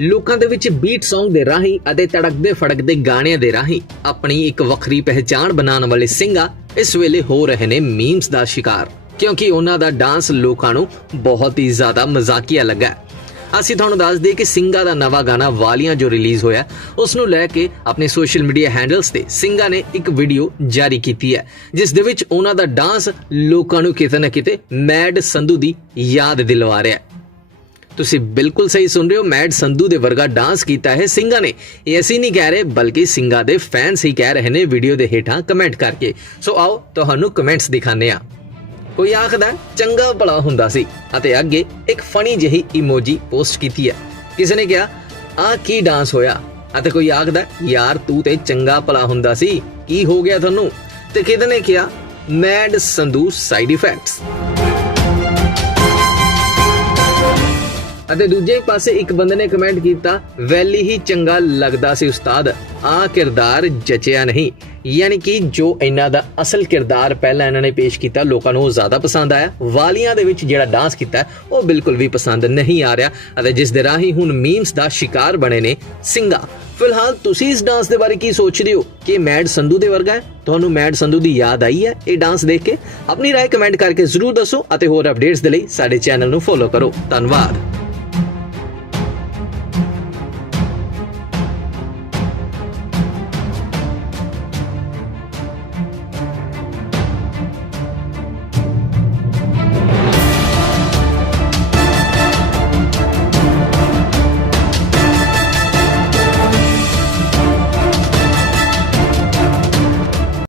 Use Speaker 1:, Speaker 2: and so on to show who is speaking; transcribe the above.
Speaker 1: ਲੋਕਾਂ ਦੇ ਵਿੱਚ ਬੀਟ Song ਦੇ ਰਾਹੀਂ ਅਤੇ ਤੜਕਦੇ ਫੜਕਦੇ ਗਾਣਿਆਂ ਦੇ ਰਾਹੀਂ ਆਪਣੀ ਇੱਕ ਵੱਖਰੀ ਪਹਿਚਾਣ ਬਣਾਉਣ ਵਾਲੇ ਸਿੰਗਾ ਇਸ ਵੇਲੇ ਹੋ ਰਹੇ ਨੇ ਮੀਮਸ ਦਾ ਸ਼ਿਕਾਰ, ਕਿਉਂਕਿ ਉਹਨਾਂ ਦਾ ਡਾਂਸ ਲੋਕਾਂ ਨੂੰ ਬਹੁਤ ਹੀ ਜ਼ਿਆਦਾ ਮਜ਼ਾਕੀਆ ਲੱਗਾ ਅਸੀਂ ਤੁਹਾਨੂੰ ਦੱਸ ਦਈਏ ਕਿ ਸਿੰਗਾ ਦਾ ਨਵਾਂ ਗਾਣਾ ਵਾਲੀਆਂ ਜੋ ਰਿਲੀਜ਼ ਹੋਇਆ ਉਸ ਨੂੰ ਲੈ ਕੇ ਆਪਣੇ ਸੋਸ਼ਲ ਮੀਡੀਆ ਹੈਂਡਲਸ ਤੇ ਸਿੰਗਾ ਨੇ ਇੱਕ ਵੀਡੀਓ ਜਾਰੀ ਕੀਤੀ ਹੈ, ਜਿਸ ਦੇ ਵਿੱਚ ਉਹਨਾਂ ਦਾ ਡਾਂਸ ਲੋਕਾਂ ਨੂੰ ਕਿਤੇ ਨਾ ਕਿਤੇ ਮੈਡ ਸੰਧੂ ਦੀ ਯਾਦ ਦਿਲਵਾ ਰਿਹਾ ਹੈ। ਤੁਸੀਂ ਬਿਲਕੁਲ ਸਹੀ ਸੁਣ ਰਹੇ ਹੋ। ਮੈਡ ਸੰਧੂ ਦੇ ਵਰਗਾ ਡਾਂਸ ਕੀਤਾ ਹੈ ਸਿੰਗਾ ਨੇ। ਇਹ ਅਸੀਂ ਨਹੀਂ ਕਹਿ ਰਹੇ, ਬਲਕਿ ਸਿੰਗਾ ਦੇ ਫੈਨਸ ਹੀ ਕਹਿ ਰਹੇ ਨੇ ਵੀਡੀਓ ਦੇ ਹੇਠਾਂ ਕਮੈਂਟ ਕਰਕੇ। ਸੋ ਆਓ, ਤੁਹਾਨੂੰ ਕਮੈਂਟਸ ਦਿਖਾਉਂਦੇ ਹਾਂ। ਕੋਈ ਆਖਦਾ, ਚੰਗਾ ਭਲਾ ਹੁੰਦਾ ਸੀ। ਅਤੇ ਅੱਗੇ ਇੱਕ ਫਨੀ ਜਿਹੀ ਇਮੋਜੀ ਪੋਸਟ ਕੀਤੀ ਹੈ। ਕਿਸੇ ਨੇ ਕਿਹਾ, ਆ ਕੀ ਡਾਂਸ ਹੋਇਆ? ਅਤੇ ਕੋਈ ਆਖਦਾ, ਯਾਰ, ਤੂੰ ਤੇ ਚੰਗਾ ਭਲਾ ਹੁੰਦਾ ਸੀ। ਕੀ ਹੋ ਗਿਆ ਤੁਹਾਨੂੰ? ਤੇ ਕਿਤੇ ਨੇ ਕਿਹਾ, ਮੈਡ ਸੰਧੂ ਸਾਈਡ ਇਫੈਕਟਸ ਅਤੇ ਦੂਜੇ ਪਾਸੇ ਇੱਕ ਬੰਦੇ ਨੇ ਕਮੈਂਟ ਕੀਤਾ ਵੈਲੀ ਹੀ ਚੰਗਾ ਲੱਗਦਾ ਸੀ ਉਸਤਾਦ ਆ ਕਿਰਦਾਰ ਜਚਿਆ ਨਹੀਂ ਯਾਨੀ ਕਿ ਜੋ ਇਹਨਾਂ ਦਾ ਅਸਲ ਕਿਰਦਾਰ ਪਹਿਲਾਂ ਇਹਨਾਂ ਨੇ ਪੇਸ਼ ਕੀਤਾ ਲੋਕਾਂ ਨੂੰ ਉਹ ਜ਼ਿਆਦਾ ਪਸੰਦ ਆਇਆ ਵਾਲੀਆਂ ਦੇ ਵਿੱਚ ਜਿਹੜਾ ਡਾਂਸ ਕੀਤਾ ਹੈ, ਉਹ ਬਿਲਕੁਲ ਵੀ ਪਸੰਦ ਨਹੀਂ ਆ ਰਿਹਾ ਅਤੇ ਜਿਸ ਦੇ ਰਾਹੀਂ ਹੁਣ ਮੀਮਸ ਦਾ ਸ਼ਿਕਾਰ ਬਣੇ ਨੇ ਸਿੰਗਾ ਫਿਲਹਾਲ ਤੁਸੀਂ ਇਸ ਡਾਂਸ ਦੇ ਬਾਰੇ ਕੀ ਸੋਚਦੇ ਹੋ ਕਿ ਇਹ ਮੈਡ ਸੰਧੂ ਦੇ ਵਰਗਾ ਹੈ ਤੁਹਾਨੂੰ ਮੈਡ ਸੰਧੂ ਦੀ ਯਾਦ ਆਈ ਹੈ ਇਹ ਡਾਂਸ ਦੇਖ ਕੇ ਆਪਣੀ رائے ਕਮੈਂਟ ਕਰਕੇ ਜ਼ਰੂਰ ਦੱਸੋ ਅਤੇ ਹੋਰ ਅਪਡੇਟਸ ਦੇ ਲਈ ਸਾਡੇ ਚੈਨਲ ਨੂੰ ਫੋਲੋ ਕਰੋ ਧੰਨਵਾਦ